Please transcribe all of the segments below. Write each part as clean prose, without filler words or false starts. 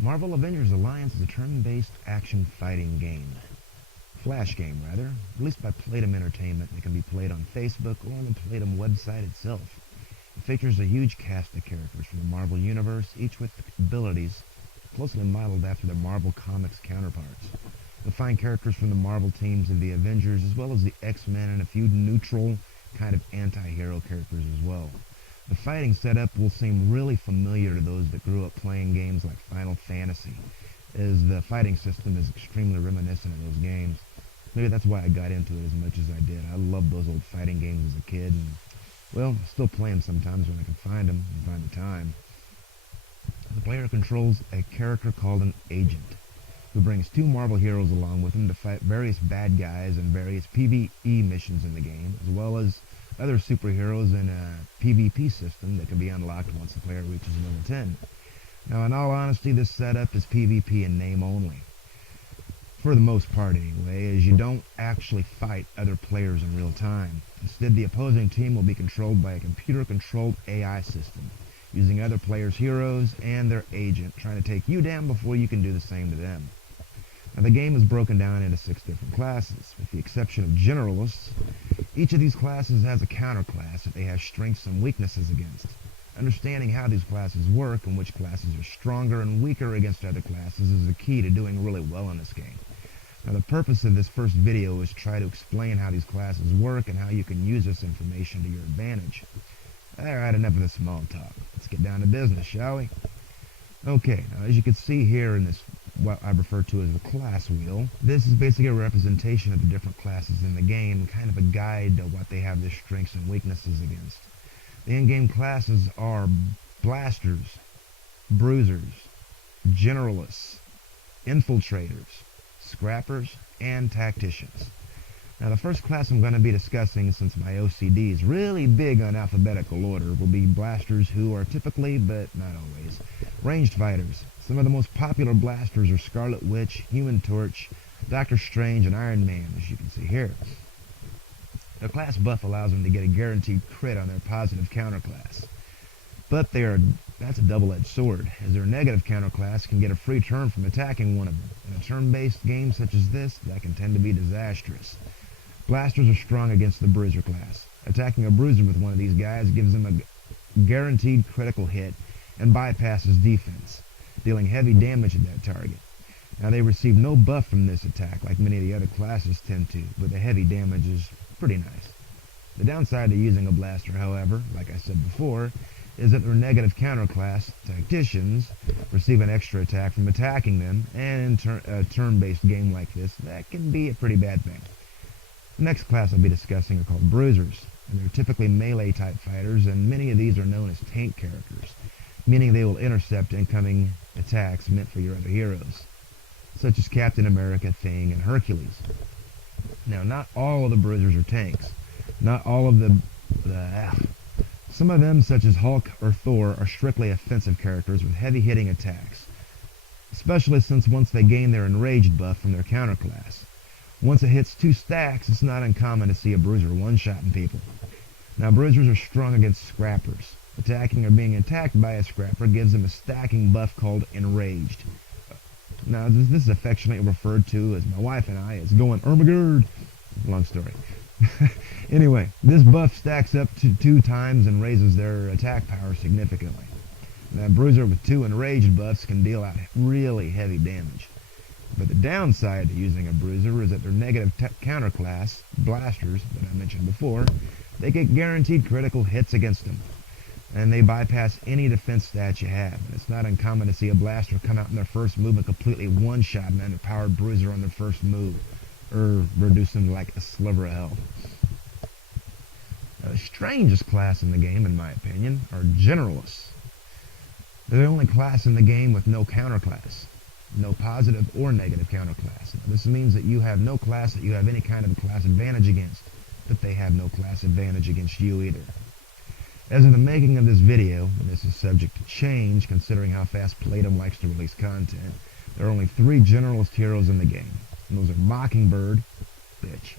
Marvel Avengers Alliance is a turn-based action fighting game. Flash game, rather, released by Playdom Entertainment. It can be played on Facebook or on the Playdom website itself. It features a huge cast of characters from the Marvel Universe, each with abilities closely modeled after their Marvel Comics counterparts. You'll find characters from the Marvel teams of the Avengers, as well as the X-Men and a few neutral kind of anti-hero characters as well. The fighting setup will seem really familiar to those that grew up playing games like Final Fantasy, as the fighting system is extremely reminiscent of those games. Maybe that's why I got into it as much as I did. I loved those old fighting games as a kid, and, well, still play them sometimes when I can find them and find the time. The player controls a character called an agent, who brings two Marvel heroes along with him to fight various bad guys and various PvE missions in the game, as well as other superheroes in a PvP system that can be unlocked once the player reaches level 10. Now, in all honesty, this setup is PvP in name only. For the most part, anyway, as you don't actually fight other players in real time. Instead, the opposing team will be controlled by a computer-controlled AI system, using other players' heroes and their agent, trying to take you down before you can do the same to them. Now, the game is broken down into 6 different classes, with the exception of generalists. Each of these classes has a counterclass that they have strengths and weaknesses against. Understanding how these classes work and which classes are stronger and weaker against other classes is the key to doing really well in this game. Now, the purpose of this first video is to try to explain how these classes work and how you can use this information to your advantage. Alright, enough of the small talk. Let's get down to business, shall we? Okay, now as you can see here in this, what I refer to as the class wheel, this is basically a representation of the different classes in the game, kind of a guide to what they have their strengths and weaknesses against. The in-game classes are blasters, bruisers, generalists, infiltrators, scrappers, and tacticians. Now, the first class I'm going to be discussing, since my OCD is really big on alphabetical order, will be blasters, who are typically, but not always, ranged fighters. Some of the most popular blasters are Scarlet Witch, Human Torch, Doctor Strange, and Iron Man, as you can see here. Their class buff allows them to get a guaranteed crit on their positive counterclass. But that's a double-edged sword, as their negative counterclass can get a free turn from attacking one of them. In a turn-based game such as this, that can tend to be disastrous. Blasters are strong against the bruiser class. Attacking a bruiser with one of these guys gives them a guaranteed critical hit and bypasses defense, dealing heavy damage at that target. Now, they receive no buff from this attack like many of the other classes tend to, but the heavy damage is pretty nice. The downside to using a blaster, however, like I said before, is that their negative counterclass, tacticians, receive an extra attack from attacking them, and in a turn-based game like this, that can be a pretty bad thing. The next class I'll be discussing are called bruisers, and they're typically melee-type fighters, and many of these are known as tank characters, meaning they will intercept incoming attacks meant for your other heroes, such as Captain America, Thing, and Hercules. Now, not all of the bruisers are tanks. Not all of some of them, such as Hulk or Thor, are strictly offensive characters with heavy-hitting attacks, especially since once they gain their enraged buff from their counterclass. Once it hits 2 stacks, it's not uncommon to see a bruiser one-shotting people. Now, bruisers are strong against scrappers. Attacking or being attacked by a scrapper gives them a stacking buff called enraged. Now, this is affectionately referred to, as my wife and I, as going Ermagerd. Long story. Anyway, this buff stacks up to 2 times and raises their attack power significantly. Now, a bruiser with 2 enraged buffs can deal out really heavy damage. But the downside to using a bruiser is that their negative counterclass, blasters, that I mentioned before, they get guaranteed critical hits against them. And they bypass any defense stat you have. And it's not uncommon to see a blaster come out in their first move and completely one-shot an underpowered bruiser on their first move, or reduce them to like a sliver of health. Now, the strangest class in the game, in my opinion, are generalists. They're the only class in the game with no counterclass. No positive or negative counterclass. Now, this means that you have no class that you have any kind of class advantage against, but they have no class advantage against you either. As of the making of this video, and this is subject to change considering how fast Playdom likes to release content, there are only 3 generalist heroes in the game. And those are Mockingbird, bitch,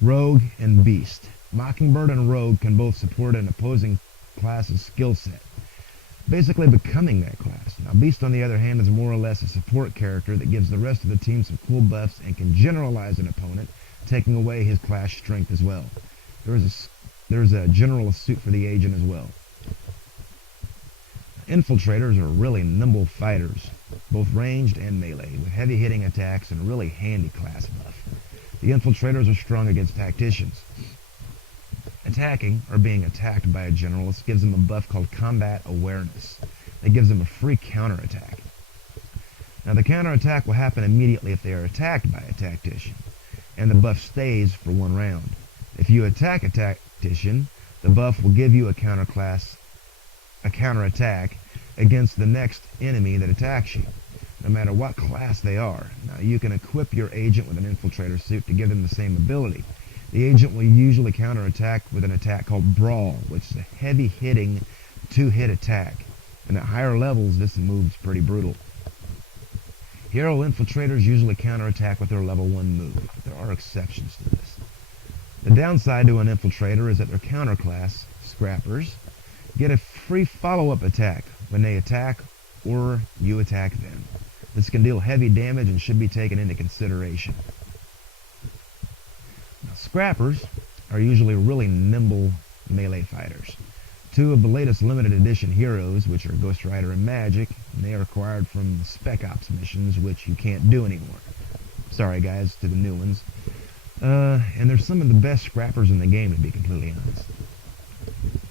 Rogue, and Beast. Mockingbird and Rogue can both support an opposing class's skill set, basically becoming that class. Now, Beast, on the other hand, is more or less a support character that gives the rest of the team some cool buffs and can generalize an opponent, taking away his class strength as well. There's a generalist suit for the agent as well. Infiltrators are really nimble fighters, both ranged and melee, with heavy hitting attacks and a really handy class buff. The infiltrators are strong against tacticians. Attacking, or being attacked by a generalist, gives them a buff called Combat Awareness. That gives them a free counterattack. Now, the counterattack will happen immediately if they are attacked by a tactician, and the buff stays for 1 round. If you attack a tactician, the buff will give you a counterattack against the next enemy that attacks you, no matter what class they are. Now, you can equip your agent with an infiltrator suit to give them the same ability. The agent will usually counterattack with an attack called Brawl, which is a heavy-hitting 2-hit attack. And at higher levels, this move's pretty brutal. Hero infiltrators usually counterattack with their level 1 move. There are exceptions to this. The downside to an infiltrator is that their counterclass, Scrappers, get a free follow-up attack when they attack or you attack them. This can deal heavy damage and should be taken into consideration. Now, Scrappers are usually really nimble melee fighters. 2 of the latest limited edition heroes, which are Ghost Rider and Magic, and they are acquired from the Spec Ops missions, which you can't do anymore. Sorry guys, to the new ones. And they're some of the best Scrappers in the game, to be completely honest.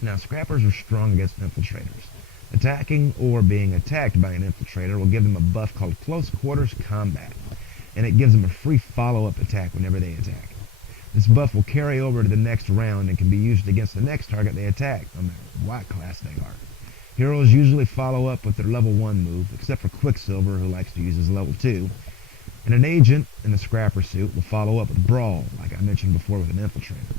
Now, Scrappers are strong against infiltrators. Attacking or being attacked by an infiltrator will give them a buff called Close Quarters Combat, and it gives them a free follow-up attack whenever they attack. This buff will carry over to the next round and can be used against the next target they attack, no matter what class they are. Heroes usually follow up with their level 1 move, except for Quicksilver, who likes to use his level 2. And an agent in the Scrapper suit will follow up with Brawl, like I mentioned before with an infiltrator.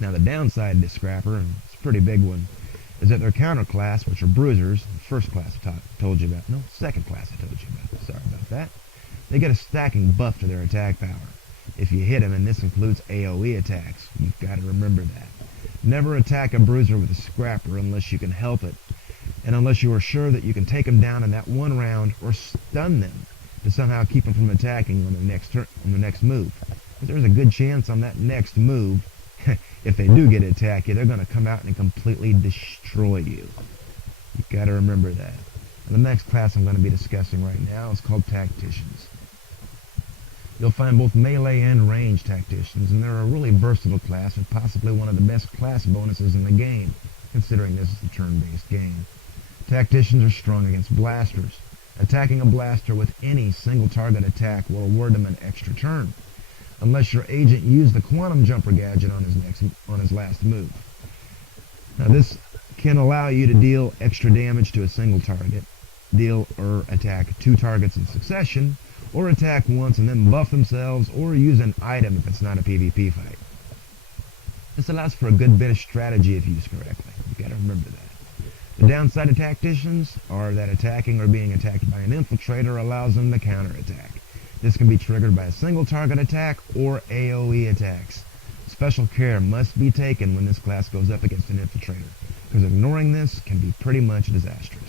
Now, the downside to Scrapper, and it's a pretty big one, is that their counter class, which are Bruisers, the first class I told you about, no, second class I told you about, sorry about that, they get a stacking buff to their attack power if you hit them, and this includes AoE attacks. You've got to remember that. Never attack a Bruiser with a Scrapper unless you can help it, and unless you are sure that you can take them down in that 1 round or stun them to somehow keep them from attacking on the next move. But there's a good chance on that next move, if they do get attacked, they're going to come out and completely destroy you. You've got to remember that. And the next class I'm going to be discussing right now is called Tacticians. You'll find both melee and range tacticians, and they're a really versatile class with possibly one of the best class bonuses in the game, considering this is a turn-based game. Tacticians are strong against blasters. Attacking a blaster with any single target attack will award them an extra turn, unless your agent used the Quantum Jumper gadget on his last move. Now, this can allow you to deal extra damage to a single target, deal or attack 2 targets in succession, or attack once and then buff themselves, or use an item if it's not a PvP fight. This allows for a good bit of strategy if used correctly. You've got to remember that. The downside of tacticians are that attacking or being attacked by an infiltrator allows them to counterattack. This can be triggered by a single target attack or AoE attacks. Special care must be taken when this class goes up against an infiltrator, because ignoring this can be pretty much disastrous.